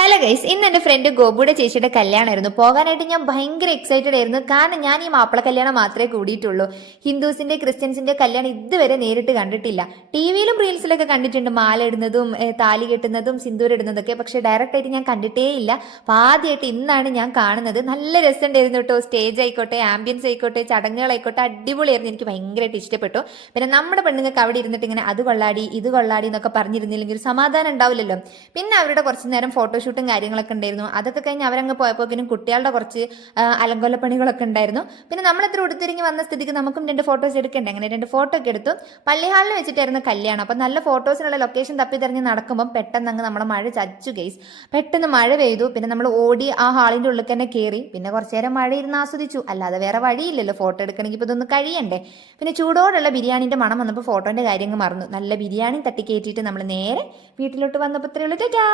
Hello guys, ഇന്ന് എൻ്റെ front ഗോപുയുടെ ചേച്ചിയുടെ കല്യാണമായിരുന്നു. പോകാനായിട്ട് ഞാൻ ഭയങ്കര എക്സൈറ്റഡ് ആയിരുന്നു. കാരണം ഞാൻ ഈ മാപ്പിള കല്യാണം മാത്രമേ കൂടിയിട്ടുള്ളൂ. ഹിന്ദുസിന്റെ ക്രിസ്ത്യൻസിന്റെ കല്യാണം ഇതുവരെ നേരിട്ട് കണ്ടിട്ടില്ല. ടി വിയിലും റീൽസിലൊക്കെ കണ്ടിട്ടുണ്ട്, മാല ഇടുന്നതും താലി കെട്ടുന്നതും സിന്ദൂരം ഇടുന്നതൊക്കെ. പക്ഷെ ഡയറക്റ്റ് ആയിട്ട് ഞാൻ കണ്ടിട്ടേ ഇല്ല. അപ്പോൾ ആദ്യമായിട്ട് ഇന്നാണ് ഞാൻ കാണുന്നത്. നല്ല രസമുണ്ടായിരുന്നു കേട്ടോ. സ്റ്റേജ് ആയിക്കോട്ടെ, ആംബിയൻസ് ആയിക്കോട്ടെ, ചടങ്ങുകളായിക്കോട്ടെ, അടിപൊളിയായിരുന്നു. എനിക്ക് ഭയങ്കരമായിട്ട് ഇഷ്ടപ്പെട്ടു. പിന്നെ നമ്മുടെ പെണ്ണുങ്ങൾക്ക് അവിടെ ഇരുന്നിട്ട് ഇങ്ങനെ അത് കൊള്ളാടി ഇത് കൊള്ളാടി എന്നൊക്കെ പറഞ്ഞിരുന്നില്ലെങ്കിൽ ഒരു സമാധാനം ഉണ്ടാവില്ലല്ലോ. പിന്നെ അവരുടെ കുറച്ച് നേരം ഫോട്ടോഷൂട്ടും കാര്യങ്ങളൊക്കെ ഉണ്ടായിരുന്നു. അതൊക്കെ കഴിഞ്ഞ് അവരങ്ങ് പോയപ്പോക്കിനും കുട്ടികളുടെ കുറച്ച് അലങ്കോലപ്പണികളൊക്കെ ഉണ്ടായിരുന്നു. പിന്നെ നമ്മൾ എത്ര ഉടുത്തിരിഞ്ഞ് വന്ന സ്ഥിതിക്ക് നമുക്കും 2 ഫോട്ടോസ് എടുക്കണ്ടേ. അങ്ങനെ 2 ഫോട്ടോ ഒക്കെ എടുത്തു. പള്ളി ഹാളിൽ വെച്ചിട്ടായിരുന്നു കല്യാണം. അപ്പം നല്ല ഫോട്ടോസിനുള്ള ലൊക്കേഷൻ തപ്പി തിരഞ്ഞ് നടക്കുമ്പോൾ പെട്ടെന്ന് അങ്ങ് നമ്മളെ മഴ ചച്ചു ഗൈസ്. പെട്ടെന്ന് മഴ പെയ്തു. പിന്നെ നമ്മൾ ഓടി ആ ഹാളിൻ്റെ ഉള്ളിൽ തന്നെ കയറി. പിന്നെ കുറച്ച് നേരം മഴ ഇരുന്ന് ആസ്വദിച്ചു. അല്ലാതെ വേറെ വഴിയില്ലല്ലോ, ഫോട്ടോ എടുക്കണമെങ്കിൽ ഇപ്പോൾ ഇതൊന്ന് കഴിയണ്ടേ. പിന്നെ ചൂടോടുള്ള ബിരിയാണിൻ്റെ മണം വന്നപ്പോൾ ഫോട്ടോൻ്റെ കാര്യങ്ങൾ മറന്നു. നല്ല ബിരിയാണി തട്ടി കയറ്റിയിട്ട് നമ്മൾ നേരെ വീട്ടിലോട്ട് വന്നപ്പോൾ ഇത്രയുള്ളൂ. ടാറ്റാ.